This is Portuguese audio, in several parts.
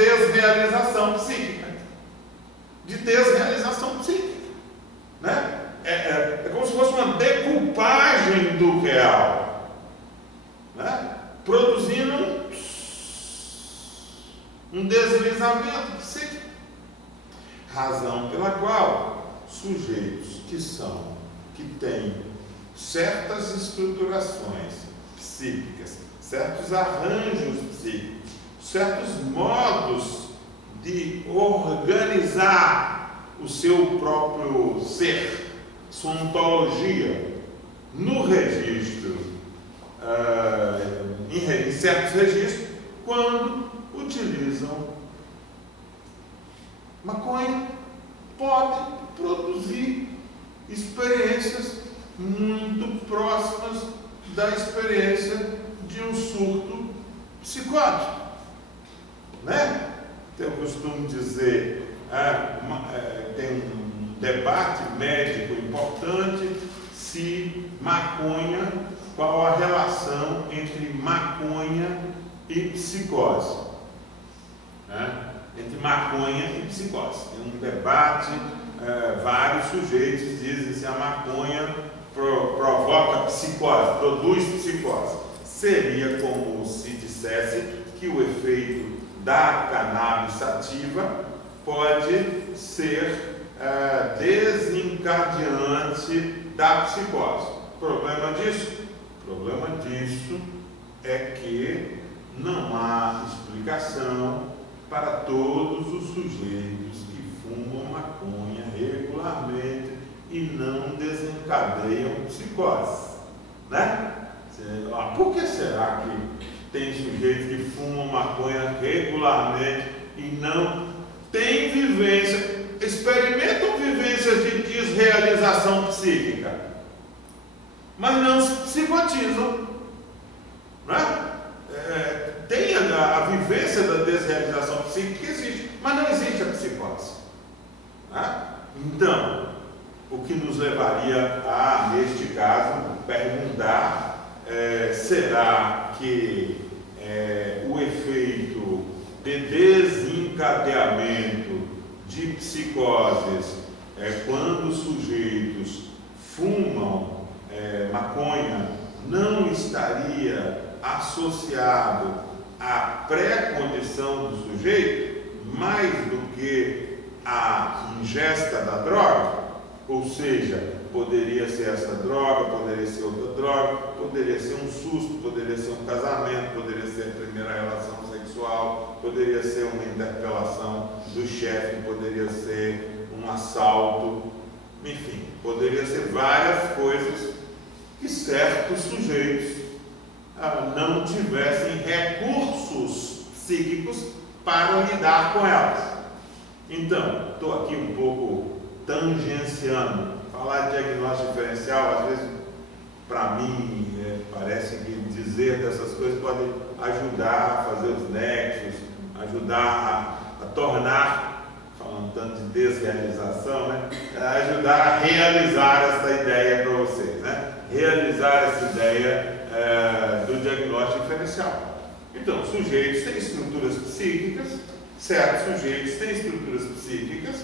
desrealização psíquica. De desrealização psíquica. Né? É como se fosse uma decupagem do real, né? Produzindo um deslizamento psíquico. Razão pela qual sujeitos que têm certas estruturações psíquicas, certos arranjos psíquicos, certos modos de organizar o seu próprio ser, sua ontologia, no registro, em certos registros, quando utilizam maconha, podem produzir experiências muito próximas da experiência de um surto psicótico, né? Eu costumo dizer, tem um debate médico importante se maconha, qual a relação entre maconha e psicose, né? Entre maconha e psicose. Tem um debate, vários sujeitos dizem se a maconha provoca psicose, produz psicose. Seria como se dissesse que o efeito da cannabis sativa pode ser desencadeante da psicose. O problema disso é que não há explicação para todos os sujeitos que fumam maconha regularmente e não desencadeiam psicose, né? Por que será que tem sujeitos que fumam maconha regularmente e não têm vivência, experimentam vivências de desrealização psíquica, mas não se psicotizam, né? Tem a vivência da desrealização psíquica que existe, mas não existe a psicose, né? Então, o que nos levaria a, neste caso, perguntar será que o efeito de desencadeamento de psicoses quando os sujeitos fumam maconha não estaria associado à pré-condição do sujeito mais do que à ingesta da droga? Ou seja, poderia ser essa droga, poderia ser outra droga, poderia ser um susto, poderia ser um casamento, poderia ser a primeira relação sexual, poderia ser uma interpelação do chefe, poderia ser um assalto, enfim, poderia ser várias coisas que certos sujeitos não tivessem recursos psíquicos para lidar com elas. Então, estou aqui um pouco tangenciando. Falar de diagnóstico diferencial, às vezes, para mim, parece que dizer dessas coisas pode ajudar a fazer os nexos, ajudar a tornar, falando tanto de desrealização, né? Ajudar a realizar essa ideia para vocês, né? Realizar essa ideia do diagnóstico diferencial. Então, sujeitos têm estruturas psíquicas, certos sujeitos têm estruturas psíquicas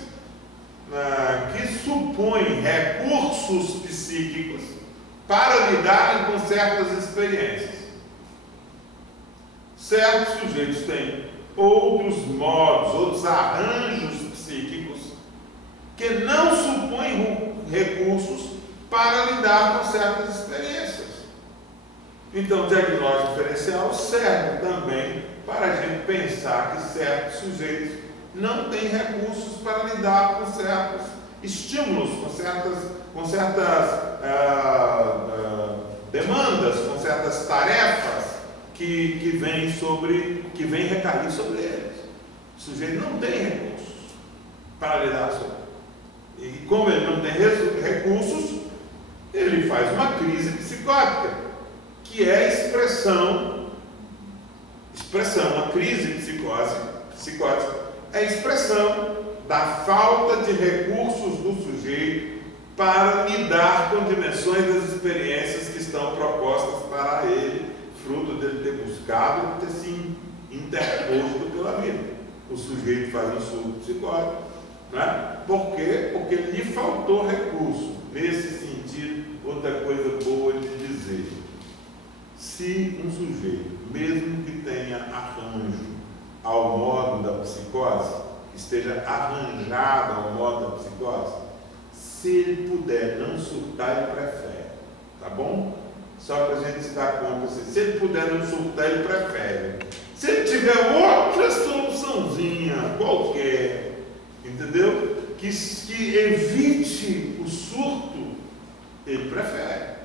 que supõem recursos psíquicos para lidarem com certas experiências. Certos sujeitos têm outros modos, outros arranjos psíquicos que não supõem recursos para lidar com certas experiências. Então, o diagnóstico diferencial serve também para a gente pensar que certos sujeitos não têm recursos para lidar com certos estímulos, com certas demandas, com certas tarefas que vêm recair sobre eles. O sujeito não tem recursos para lidar com isso. E como ele não tem recursos, ele faz uma crise psicótica, que é uma crise psicótica é a expressão da falta de recursos do sujeito para lidar com dimensões das experiências que estão propostas para ele, fruto dele ter buscado e ter se interposto pela vida. O o sujeito faz um surto psicótico, né? Por quê? Porque lhe faltou recurso. Nesse sentido, outra coisa boa de dizer: se um sujeito, mesmo que tenha arranjo ao modo da psicose, que esteja arranjado ao modo da psicose, se ele puder não surtar, ele prefere, tá bom? Só para a gente se dar conta, assim, se ele puder não surtar, ele prefere. Se ele tiver outra soluçãozinha qualquer, entendeu? Que evite o surto, ele prefere.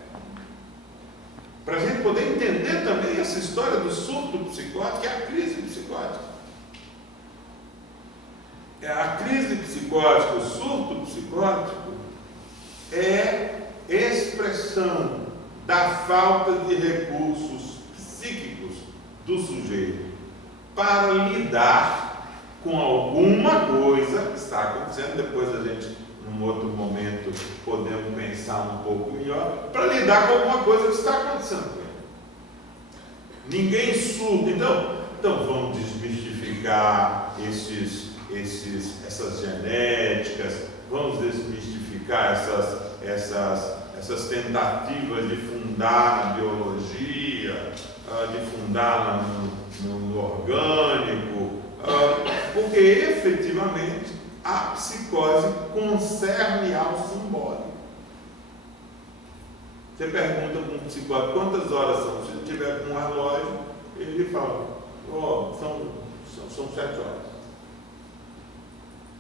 Para a gente poder entender também essa história do surto psicótico, é a crise psicótica. A crise psicótica, o surto psicótico, é expressão da falta de recursos psíquicos do sujeito para lidar com alguma coisa que está acontecendo. Depois a gente, num outro momento, podemos pensar um pouco melhor, para lidar com alguma coisa que está acontecendo com ele. Ninguém surta. Então vamos desmistificar essas genéticas, vamos desmistificar essas tentativas de fundar na biologia, de fundar no orgânico, porque efetivamente a psicose concerne ao simbólico. Você pergunta para um psicólogo quantas horas são, se ele tiver com um relógio, ele fala, são 7 horas.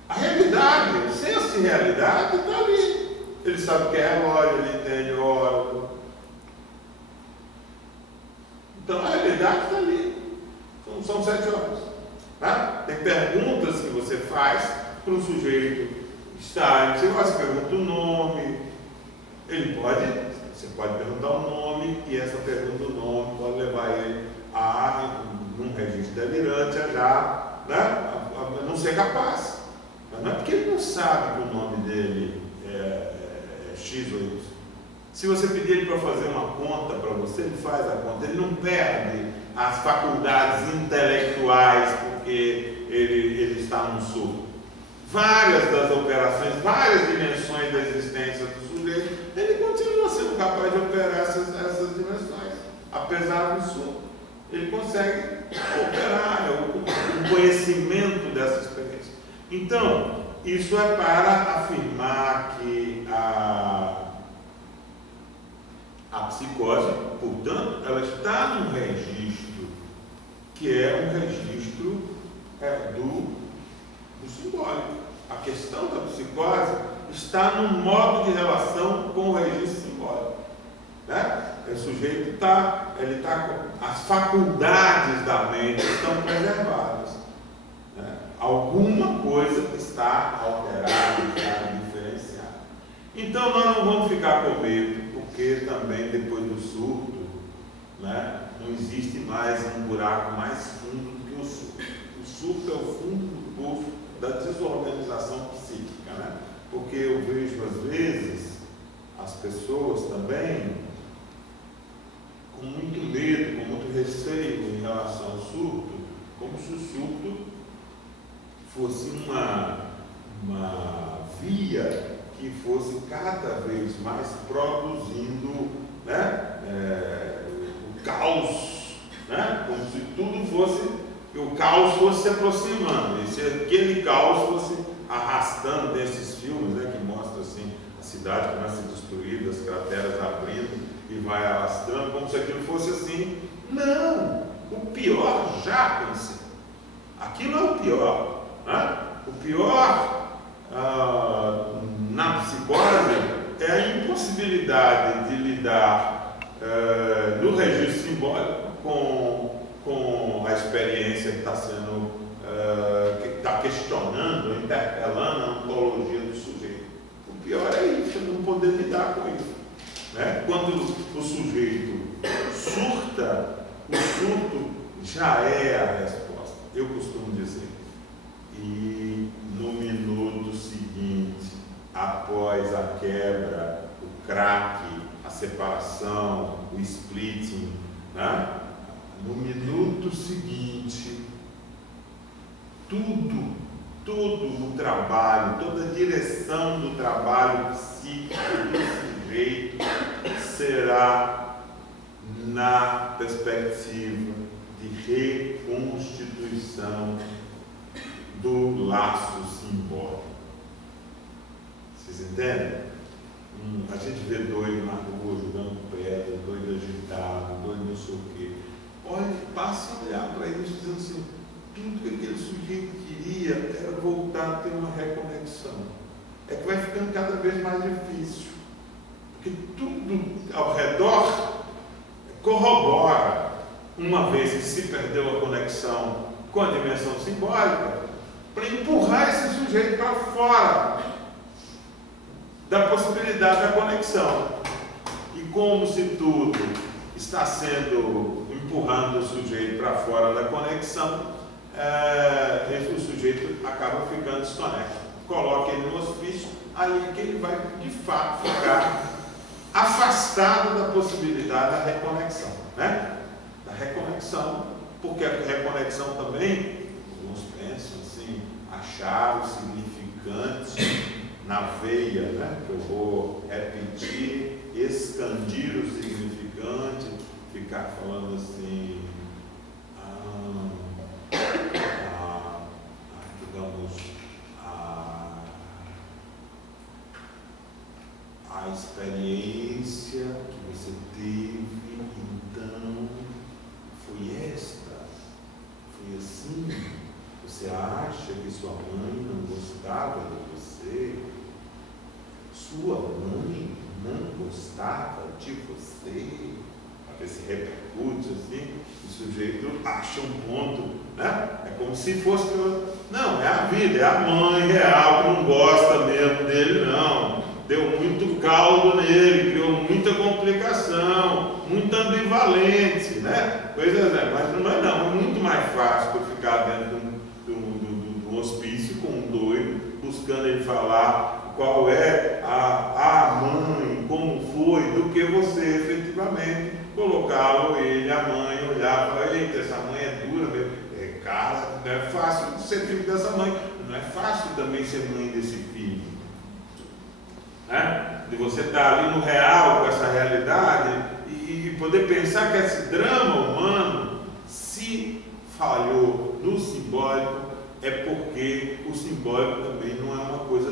A realidade, o senso de realidade está ali. Ele sabe o que é relógio, ele entende hora. Então a realidade está ali. São 7 horas. Tá? Tem perguntas que você faz para um sujeito que está. Você pergunta o nome. Você pode perguntar o nome, e essa pergunta do nome pode levar ele a um registro delirante, a não ser capaz. Mas não é porque ele não sabe que o nome dele é X ou Y. Se você pedir ele para fazer uma conta para você, ele faz a conta. Ele não perde as faculdades intelectuais porque ele está num surto. Várias das operações, várias dimensões da existência do sujeito, ele continua sendo capaz de operar essas dimensões, apesar do surto. Ele consegue operar o conhecimento dessa experiência. Então, isso é para afirmar que a psicose, portanto, ela está num registro que é um registro do simbólico. A questão da psicose está no modo de relação com o registro simbólico. Né? O sujeito as faculdades da mente estão preservadas. Né? Alguma coisa está alterada, está diferenciada. Então nós não vamos ficar com medo, porque também depois do surto, né, não existe mais um buraco mais fundo do que o surto. O surto é o fundo do poço da desorganização psíquica, né? Porque eu vejo às vezes as pessoas também com muito medo, com muito receio em relação ao surto, como se o surto fosse uma via que fosse cada vez mais produzindo, né, o caos, né, como se tudo fosse, que o caos fosse se aproximando, e se aquele caos fosse arrastando desses filmes, né, que mostra assim, a cidade começa a ser destruída, as crateras abrindo e vai arrastando, como se aquilo fosse assim. Não! O pior já aconteceu. Aquilo é o pior. Né? O pior na psicose é a impossibilidade de lidar no registro simbólico com a experiência que está sendo, que está questionando, interpelando a ontologia do sujeito. O pior é isso, não poder lidar com isso. Né? Quando o sujeito surta, o surto já é a resposta. Eu costumo dizer. E no minuto seguinte, após a quebra, o craque, a separação, o splitting, né? No minuto seguinte, tudo tudo o trabalho, toda a direção do trabalho psíquico do sujeito será na perspectiva de reconstituição do laço simbólico. Vocês entendem? A gente vê doido na rua jogando pedra, doido agitado, doido não sei o quê. Olha, passa a olhar para isso dizendo assim, tudo que aquele sujeito queria era voltar a ter uma reconexão. É que vai ficando cada vez mais difícil. Porque tudo ao redor corrobora, uma vez que se perdeu a conexão com a dimensão simbólica, para empurrar esse sujeito para fora da possibilidade da conexão. E como se tudo está sendo empurrando o sujeito para fora da conexão, o sujeito acaba ficando desconexo. Coloque ele no hospício, aí que ele vai de fato ficar afastado da possibilidade da reconexão, né? Da reconexão, porque a reconexão também, alguns pensam assim, achar o significante na veia, né? Que eu vou repetir, expandir o significante, ficar falando assim, digamos, a experiência que você teve, então, foi esta, foi assim. Você acha que sua mãe não gostava de você? Sua mãe não gostava de você? Para ver se repercute assim, o sujeito acha um ponto, né? É como se fosse. Não, é a vida, é a mãe real que não gosta mesmo dele, não. Deu muito caldo nele, criou muita complicação, muita ambivalente, né? Coisas, mas não é muito mais fácil para ficar dentro do hospício com um doido, buscando ele falar qual é a mãe, como foi, do que você efetivamente colocá-lo, ele, a mãe, olhar para ele, essa mãe é dura mesmo. Cara, não é fácil ser filho dessa mãe, não é fácil também ser mãe desse filho. Né? De você estar ali no real com essa realidade e poder pensar que esse drama humano, se falhou no simbólico, é porque o simbólico também não é uma coisa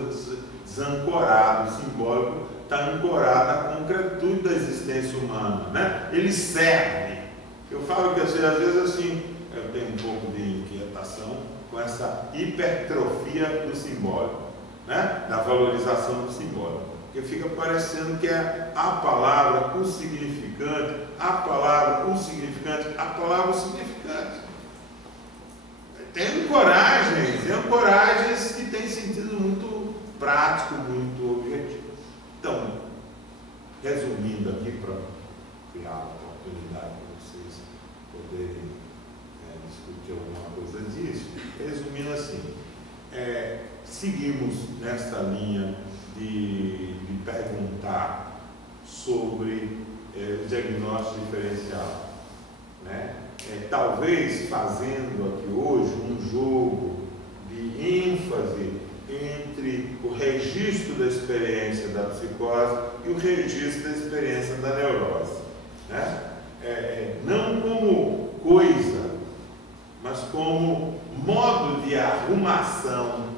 desancorada. O simbólico está ancorado na concretude da existência humana, né? Ele serve. Eu falo que às vezes assim, eu tenho um pouco de inquietação com essa hipertrofia do simbólico, né? Da valorização do simbólico. Porque fica parecendo que é a palavra, o significante, a palavra, o significante, a palavra, o significante. Tem coragens que têm sentido muito prático, muito objetivo. Então, resumindo aqui, para criar a oportunidade para vocês poderem discutir alguma coisa disso, resumindo assim, seguimos nesta linha de perguntar sobre o diagnóstico diferencial, né? Talvez fazendo aqui hoje um jogo de ênfase entre o registro da experiência da psicose e o registro da experiência da neurose, né? Não como coisa, mas como modo de arrumação.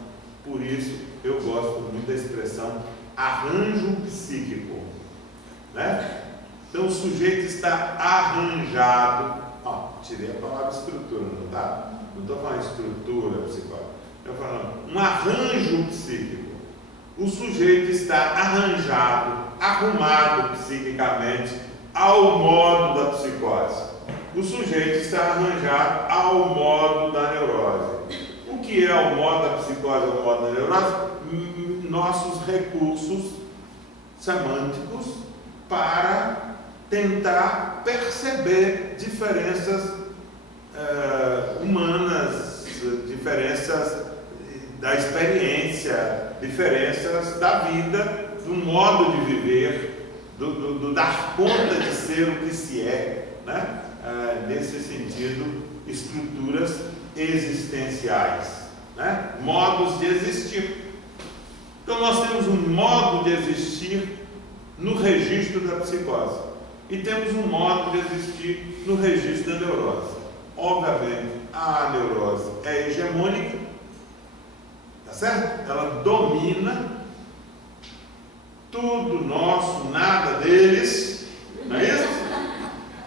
Por isso eu gosto muito da expressão arranjo psíquico, né? Então o sujeito está arranjado. Tirei a palavra estrutura, não tá? Não estou falando estrutura psicótica, estou falando um arranjo psíquico. O sujeito está arranjado, arrumado psiquicamente ao modo da psicose. O sujeito está arranjado ao modo da neurose. O que é o modo da psicose ou o modo da neurose? Nossos recursos semânticos para tentar perceber diferenças humanas, diferenças da experiência, diferenças da vida, do modo de viver, do dar conta de ser o que se é, né? Nesse sentido, estruturas existenciais. né? Modos de existir. Então nós temos um modo de existir no registro da psicose e temos um modo de existir no registro da neurose. Obviamente, a neurose é hegemônica, tá certo? Ela domina tudo nosso, nada deles, não é isso?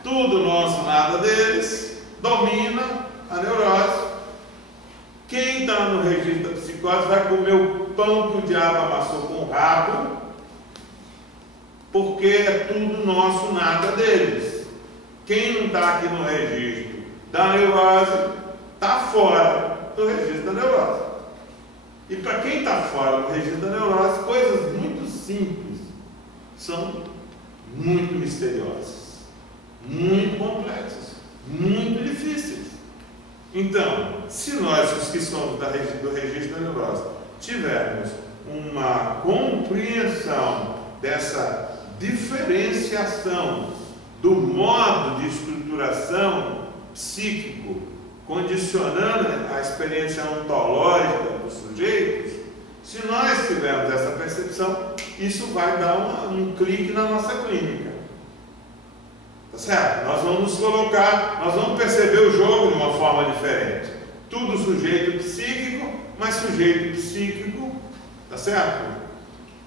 Tudo nosso, nada deles, domina a neurose. Quem está no registro da psicose vai comer o pão que o diabo amassou com o rabo, porque é tudo nosso, nada deles. Quem não está aqui no registro da neurose está fora do registro da neurose. E para quem está fora do registro da neurose, coisas muito simples são muito misteriosas, muito complexas, muito difíceis. Então, se nós, os que somos do registro da neurose, tivermos uma compreensão dessa diferenciação do modo de estruturação psíquico, condicionando a experiência ontológica dos sujeitos, se nós tivermos essa percepção, isso vai dar um clique na nossa clínica. Tá certo? Nós vamos nos colocar, nós vamos perceber o jogo de uma forma diferente. Tudo sujeito psíquico, mas sujeito psíquico, tá certo?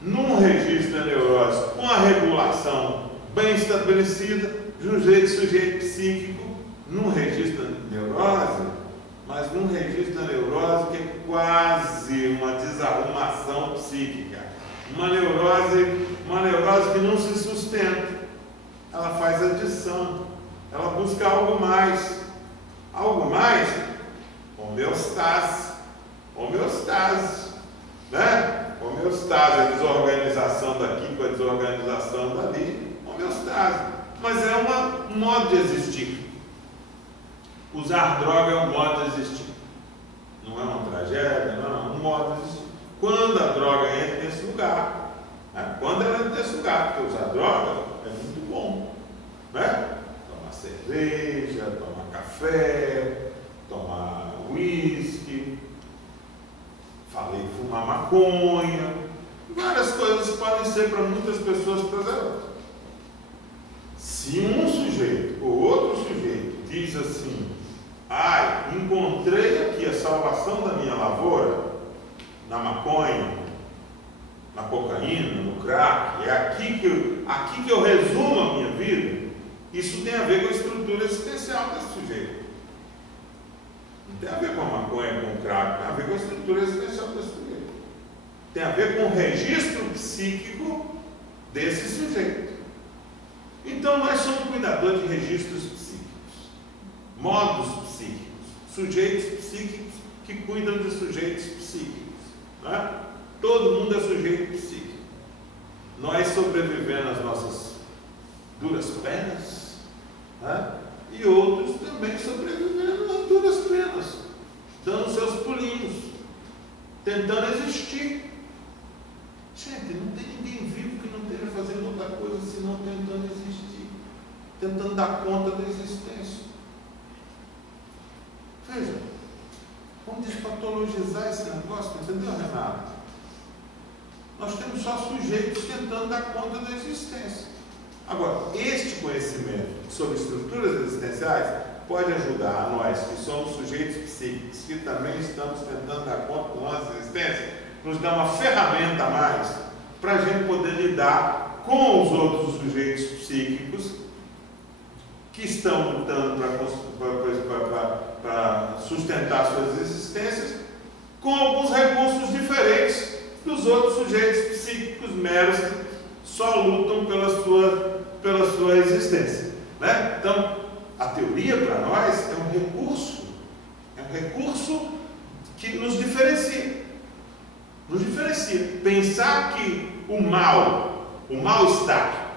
Num registro da neurose, com a regulação bem estabelecida, sujeito psíquico, num registro da neurose, mas num registro da neurose que é quase uma desarrumação psíquica. Uma neurose que não se sustenta. Ela faz adição, ela busca algo mais. Algo mais? Homeostase. Homeostase, né? Homeostase, a desorganização daqui com a desorganização dali. Homeostase. Mas é um modo de existir. Usar droga é um modo de existir. Não é uma tragédia, não, é um modo de existir. Quando a droga entra nesse lugar, né? Quando ela entra nesse lugar, porque usar droga é muito bom, né? Tomar cerveja, tomar café, tomar uísque, falei fumar maconha, várias coisas podem ser para muitas pessoas prazerosas. Se um sujeito ou outro sujeito diz assim: ai, encontrei aqui a salvação da minha lavoura, na maconha, na cocaína, no crack, é aqui que eu resumo a minha vida, isso tem a ver com a estrutura existencial desse sujeito. Não tem a ver com a maconha, com o crack, tem a ver com a estrutura existencial desse sujeito. Tem a ver com o registro psíquico desse sujeito. Então nós somos cuidadores de registros psíquicos, modos psíquicos, sujeitos psíquicos que cuidam de sujeitos psíquicos, né? Todo mundo é sujeito psíquico. Nós sobrevivendo às nossas duras penas, né? E outros também sobrevivendo às duras penas, dando seus pulinhos, tentando existir. Gente, não tem ninguém vivo que não esteja fazendo outra coisa senão tentando existir, tentando dar conta da existência. Veja, vamos despatologizar esse negócio, entendeu, Renato? Nós temos só sujeitos tentando dar conta da existência. Agora, este conhecimento sobre estruturas existenciais pode ajudar a nós, que somos sujeitos psíquicos, que também estamos tentando dar conta da nossa existência, nos dá uma ferramenta a mais para a gente poder lidar com os outros sujeitos psíquicos que estão lutando para sustentar suas existências, com alguns recursos diferentes dos outros sujeitos psíquicos meros que só lutam pela sua existência, né? Então, a teoria para nós é um recurso que nos diferencia. Nos diferencia. Pensar que o mal-estar,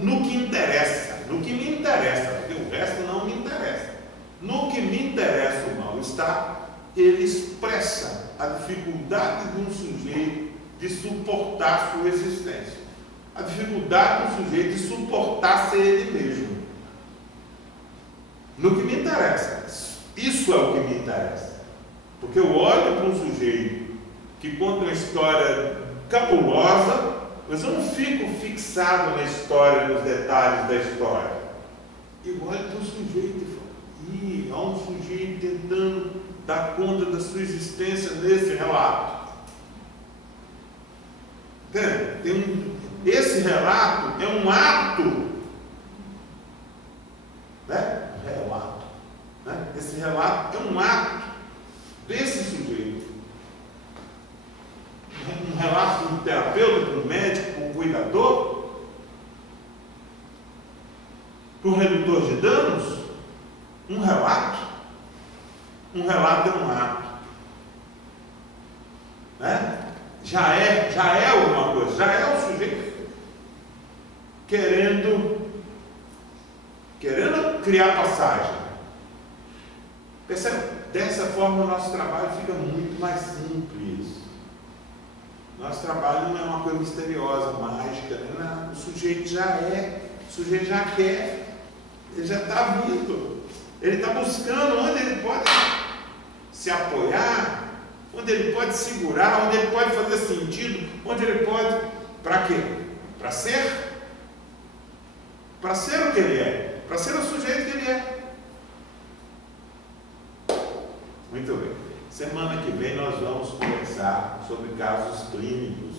no que interessa, no que me interessa, porque o resto não me interessa. No que me interessa o mal-estar, ele expressa a dificuldade de um sujeito de suportar sua existência. A dificuldade do sujeito de suportar ser ele mesmo. No que me interessa. Isso é o que me interessa. Porque eu olho para um sujeito que conta uma história cabulosa, mas eu não fico fixado na história, nos detalhes da história. Eu olho para o sujeito e falo, há um sujeito tentando dar conta da sua existência nesse relato. Esse relato é um ato, né? Relato, né? Esse relato é um ato desse sujeito. Um relato de um terapeuta, de um médico, de um cuidador, de um redutor de danos. Um relato é um ato, né? Já é alguma coisa, já é o sujeito querendo criar passagem. Percebe? Dessa forma o nosso trabalho fica muito mais simples. Nosso trabalho não é uma coisa misteriosa, mágica, né? O sujeito já quer, ele já está vindo, ele está buscando onde ele pode se apoiar, onde ele pode segurar, onde ele pode fazer sentido, onde ele pode, para quê? Para ser o que ele é, para ser o sujeito que ele é. Muito bem. Semana que vem nós vamos conversar sobre casos clínicos,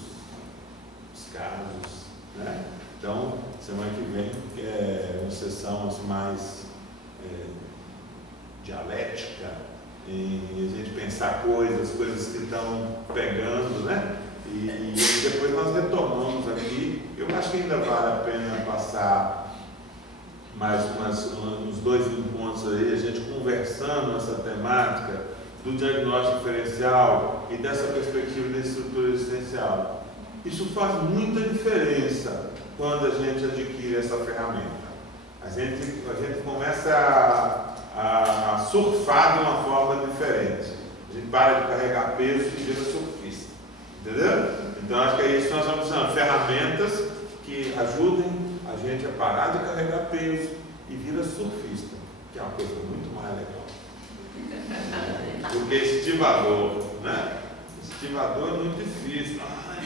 os casos, né? Então, semana que vem é uma sessão assim, mais dialética, em a gente pensar coisas que estão pegando, né? E depois nós retomamos aqui. Eu acho que ainda vale a pena passar mais uns 2 encontros aí, a gente conversando essa temática do diagnóstico diferencial e dessa perspectiva da estrutura existencial. Isso faz muita diferença quando a gente adquire essa ferramenta. A gente começa a surfar de uma forma diferente. A gente para de carregar peso e vira surfista. Entendeu? Então acho que é isso que nós vamos usar. Ferramentas que ajudem a gente a parar de carregar peso e vira surfista, que é uma coisa muito mais legal. Porque estivador, né? Estivador é muito difícil. Ai,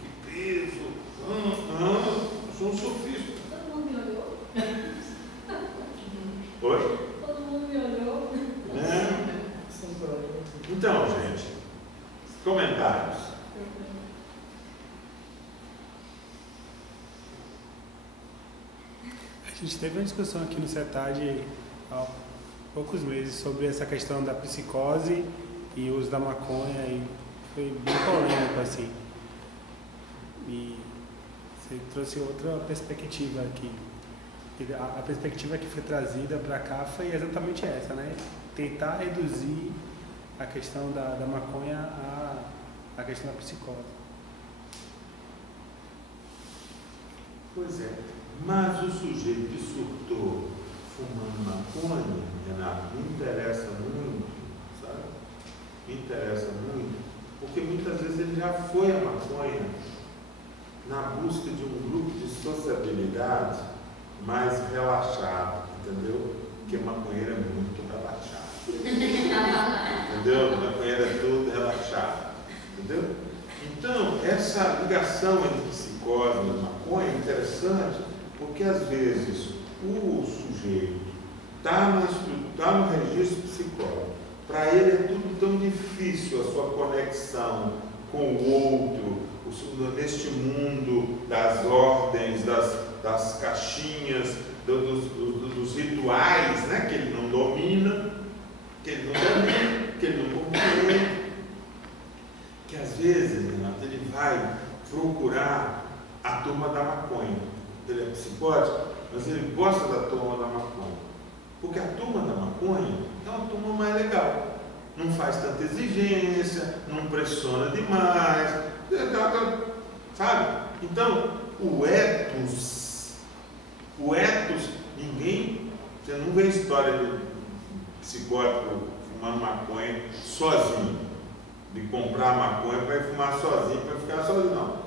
que peso. Eu sou um surfista. Todo mundo me olhou. Oi? Todo mundo me olhou. Então, gente, comentários. A gente teve uma discussão aqui no CETAD há poucos meses sobre essa questão da psicose e o uso da maconha, e foi bem polêmico assim. E você trouxe outra perspectiva aqui. A perspectiva que foi trazida para cá foi exatamente essa, né? Tentar reduzir a questão da maconha à questão da psicose. Pois é, mas o sujeito que surtou fumando maconha, Renato, me interessa muito, sabe? Me interessa muito, porque muitas vezes ele já foi a maconha na busca de um grupo de sociabilidade mais relaxado, entendeu? Porque maconheiro é muito relaxado. Entendeu? Maconheiro é tudo relaxado. Entendeu? Então, essa ligação entre psicose e maconha é interessante, porque às vezes o sujeito está no registro psicótico, para ele é tudo tão difícil a sua conexão com o outro, neste mundo das ordens, das caixinhas, dos rituais, né, que ele não domina, que ele não compreende, que às vezes, Renato, ele vai procurar a turma da maconha. Ele é psicótico, mas ele gosta da turma da maconha, porque a turma da maconha é uma turma mais legal, não faz tanta exigência, não pressiona demais, sabe? Então, o ethos, ninguém, você não vê história de psicótico fumando maconha sozinho, de comprar maconha para ir fumar sozinho, para ficar sozinho, não.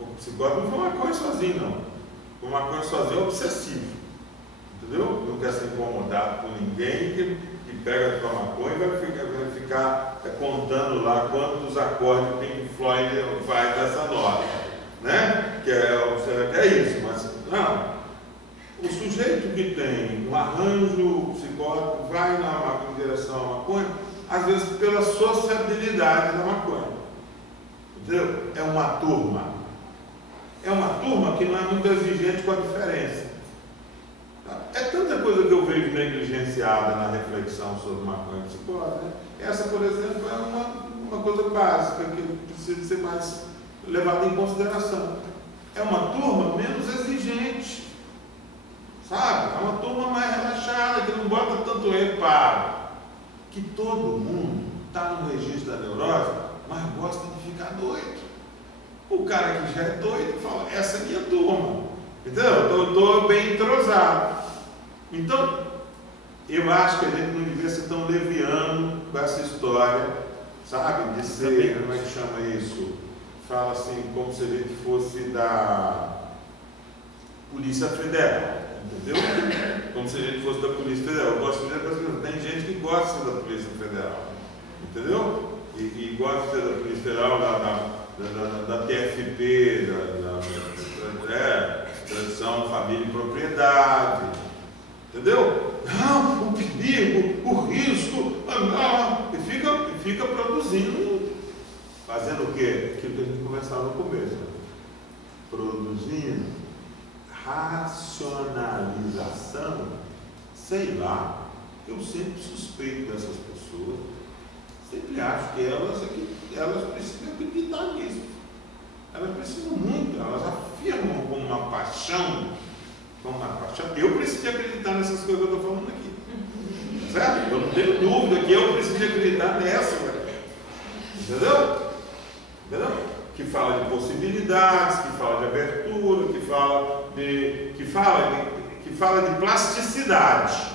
O psicótico não fuma maconha sozinho, não. Fumar maconha sozinho é obsessivo, entendeu? Não quer ser incomodado por ninguém, que pega a tua maconha e vai ficar contando lá quantos acordes o Pink Floyd faz dessa nota, né? Que é isso, mas não. O sujeito que tem um arranjo psicótico vai em direção à maconha, às vezes pela sociabilidade da maconha. Entendeu? É uma turma. É uma turma que não é muito exigente com a diferença. É tanta coisa que eu vejo negligenciada na reflexão sobre maconha e psicose, né? Essa, por exemplo, é uma coisa básica que precisa ser mais levada em consideração. É uma turma menos exigente, sabe? É uma turma mais relaxada, que não bota tanto reparo. Que todo mundo está no registro da neurose, mas gosta de ficar doido. O cara que já é doido fala, essa é minha turma. Entendeu? Eu estou bem entrosado. Então, eu acho que a gente não devia ser tão leviano com essa história, sabe? De ser, como é que chama isso? Fala assim, como se a gente fosse da Polícia Federal, entendeu? Como se a gente fosse da Polícia Federal. Eu gosto de dizer para as pessoas, tem gente que gosta de ser da Polícia Federal, entendeu? E gosta de ser da Polícia Federal, da TFP, Tradição, Família e Propriedade, entendeu? O perigo, o risco, e fica produzindo, fazendo o quê? Aquilo que a gente conversava no começo, né? Produzindo racionalização, sei lá, eu sempre suspeito dessas pessoas, sempre acho que elas precisam acreditar nisso. Elas precisam muito, elas afirmam com uma paixão, Eu preciso acreditar nessas coisas que eu estou falando aqui. Certo? Eu não tenho dúvida que eu preciso acreditar nessa, entendeu? Que fala de possibilidades, que fala de abertura, que fala de plasticidade.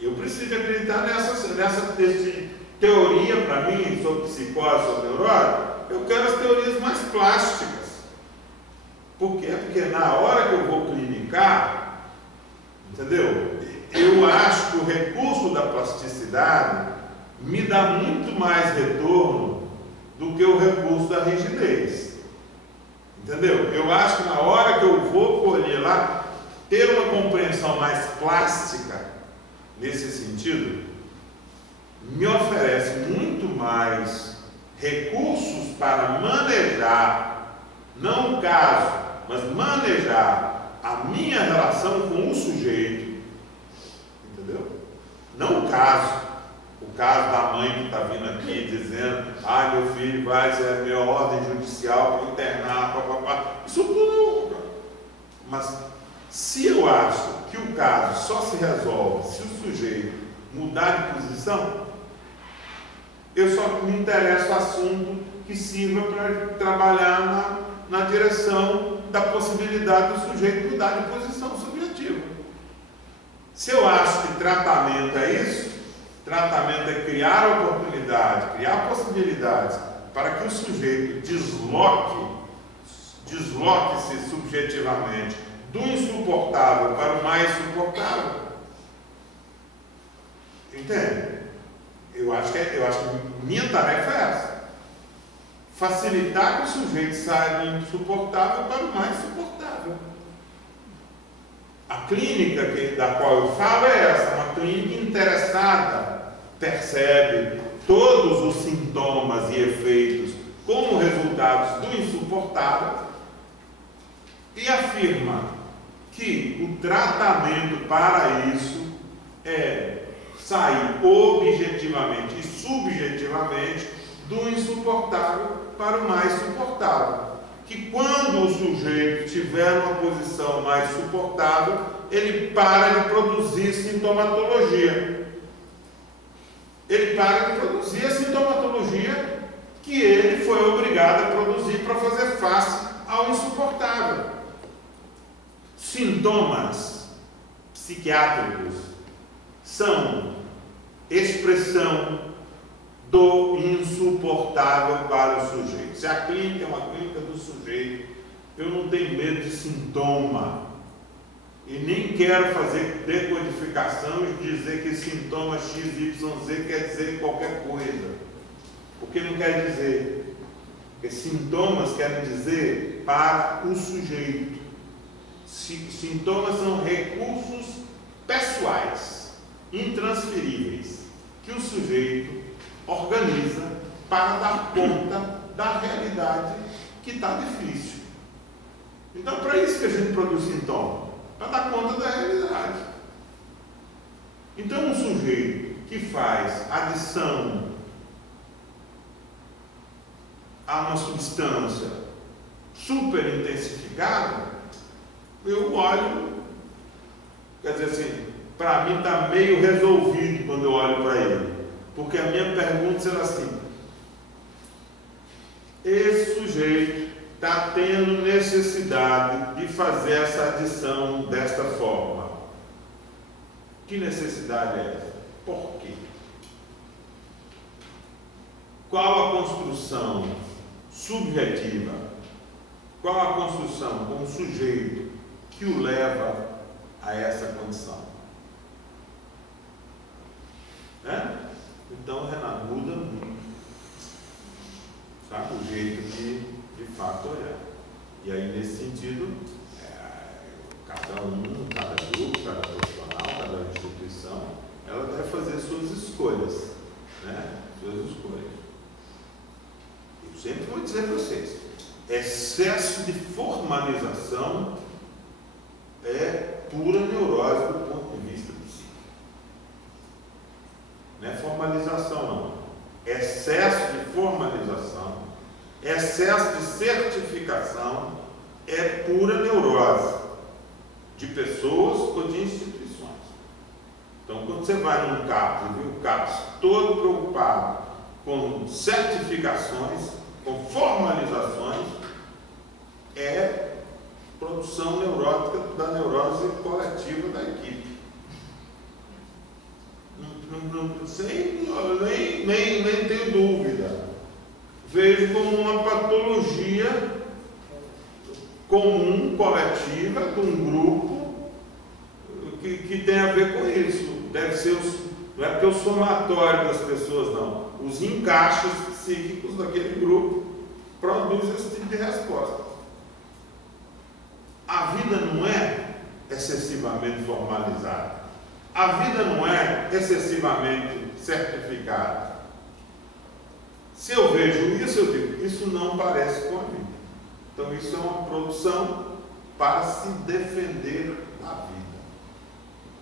Eu preciso acreditar nessa teoria, para mim, sobre psicose, sobre neurose. Eu quero as teorias mais plásticas. Por quê? Porque na hora que eu vou clinicar, entendeu? Eu acho que o recurso da plasticidade me dá muito mais retorno do que o recurso da rigidez. Entendeu? Eu acho que na hora que eu vou colher lá, ter uma compreensão mais plástica, nesse sentido, me oferece muito mais recursos para manejar, não o caso, mas manejar a minha relação com o sujeito, entendeu? Não o caso da mãe que está vindo aqui dizendo, meu filho vai ser a minha ordem judicial para internar, papapá. Isso tudo. Mas se eu acho que o caso só se resolve se o sujeito mudar de posição, eu só me interesso assunto que sirva para trabalhar na direção da possibilidade do sujeito mudar de posição subjetiva. Se eu acho que tratamento é isso, tratamento é criar oportunidade, criar possibilidades para que o sujeito desloque-se subjetivamente do insuportável para o mais suportável. Entende? Eu acho que minha tarefa é essa. Facilitar que o sujeito saia do insuportável para o mais suportável. A clínica da qual eu falo é essa, uma clínica interessada, percebe todos os sintomas e efeitos como resultados do insuportável e afirma que o tratamento para isso é sair objetivamente e subjetivamente do insuportável para o mais suportável. Que quando o sujeito estiver numa posição mais suportável, ele para de produzir sintomatologia. Ele para de produzir a sintomatologia que ele foi obrigado a produzir para fazer face ao insuportável. Sintomas psiquiátricos são expressão do insuportável para o sujeito. Se a clínica é uma clínica do sujeito, eu não tenho medo de sintoma. E nem quero fazer decodificação e dizer que sintoma XYZ quer dizer qualquer coisa. Porque não quer dizer. Porque sintomas querem dizer para o sujeito. Sintomas são recursos pessoais, intransferíveis, que o sujeito organiza para dar conta da realidade que está difícil. Então, para isso que a gente produz sintoma, para dar conta da realidade. Então, um sujeito que faz adição a uma substância super intensificada, eu olho, quer dizer assim, para mim está meio resolvido quando eu olho para ele, porque a minha pergunta será assim: esse sujeito está tendo necessidade de fazer essa adição desta forma. Que necessidade é essa? Por quê? Qual a construção subjetiva? Qual a construção com o sujeito que o leva a essa condição? Então, Renato, muda muito, sabe, o jeito de fato olhar. E aí, nesse sentido, cada grupo, cada profissional, cada instituição, ela deve fazer suas escolhas, né? Suas escolhas. Eu sempre vou dizer para vocês, excesso de formalização é pura neurose do ponto de vista psíquico. Não é formalização, não. Excesso de formalização, excesso de certificação é pura neurose de pessoas ou de instituições. Então, quando você vai num CAPS e vê o CAPS todo preocupado com certificações, com formalizações, é produção neurótica da neurose coletiva da equipe. Nem tenho dúvida. Vejo como uma patologia comum, coletiva, de um grupo que tem a ver com isso. Deve ser não é porque o somatório das pessoas, não. Os encaixes psíquicos daquele grupo produzem esse tipo de resposta. A vida não é excessivamente formalizada. A vida não é excessivamente certificada. Se eu vejo isso, eu digo, isso não parece com a vida. Então, isso é uma produção para se defender da vida,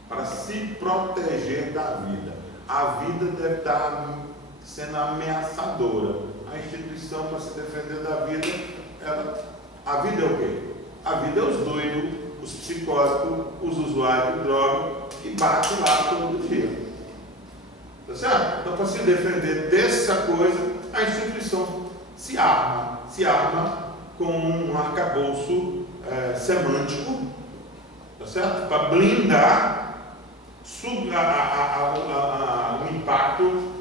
para se proteger da vida. A vida deve estar sendo ameaçadora. A instituição, para se defender da vida, a vida é o quê? A vida é os doidos, os psicóticos, os usuários de droga que batem lá todo dia. Tá certo? Então, para se defender dessa coisa, a instituição se arma com um arcabouço semântico, tá certo? Para blindar o impacto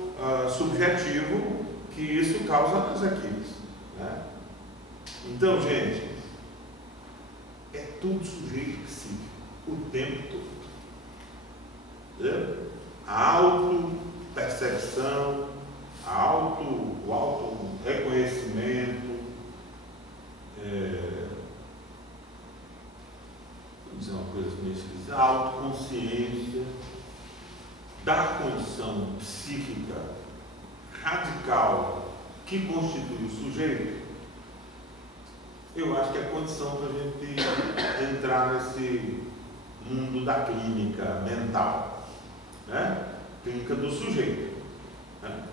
subjetivo que isso causa nas equipes, né? Então, gente, é tudo sujeito psíquico o tempo todo. Entendeu? A autopercepção, o auto-reconhecimento, vou dizer uma coisa meio esquisita, a autoconsciência da condição psíquica radical que constitui o sujeito, eu acho que é a condição para a gente entrar nesse mundo da clínica mental, né? Clínica do sujeito, né?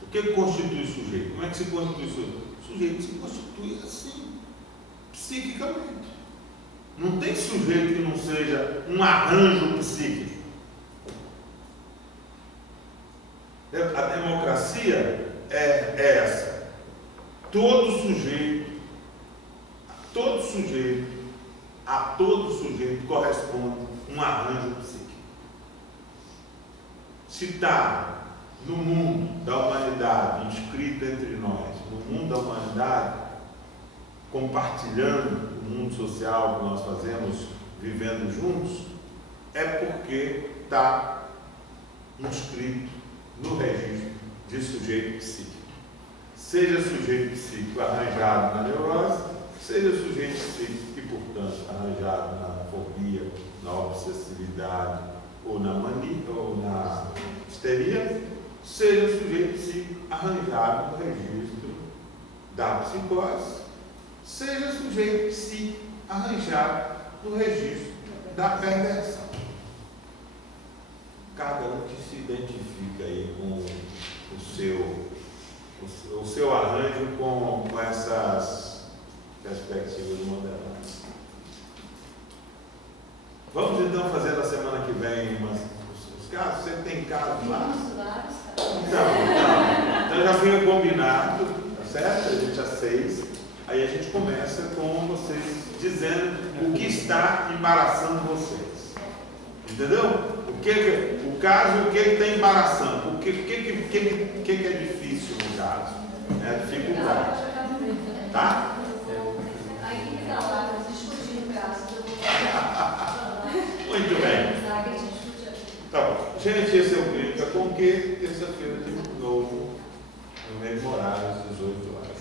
O que constitui o sujeito? Como é que se constitui o sujeito? O sujeito se constitui assim, psiquicamente. Não tem sujeito que não seja um arranjo psíquico. A democracia é essa. Todo sujeito corresponde um arranjo psíquico. Se está no mundo da humanidade, inscrito entre nós, no mundo da humanidade, compartilhando o mundo social que nós fazemos vivendo juntos, é porque está inscrito no registro de sujeito psíquico. Seja sujeito psíquico arranjado na neurose, seja sujeito psíquico e, portanto, arranjado na fobia, na obsessividade, ou na mania, ou na histeria, seja sujeito psíquico arranjado no registro da psicose, seja sujeito psíquico arranjado no registro da perversão. Cada um que se identifica aí com o seu arranjo com essas perspectivas modeladas. Vamos então fazer na semana que vem os casos? Você tem casos lá? Então já fica combinado, tá certo? A gente às 6, aí a gente começa com vocês dizendo o que está embaraçando vocês. Entendeu? O caso, o que está embaraçando? O que é difícil no caso? É a dificuldade. Tá? Aí fica lá, discutindo o caso. Muito bem. Tá bom. Gente, esse é o Clínica com que terça-feira tem um novo no mesmo horário, às 18 horas.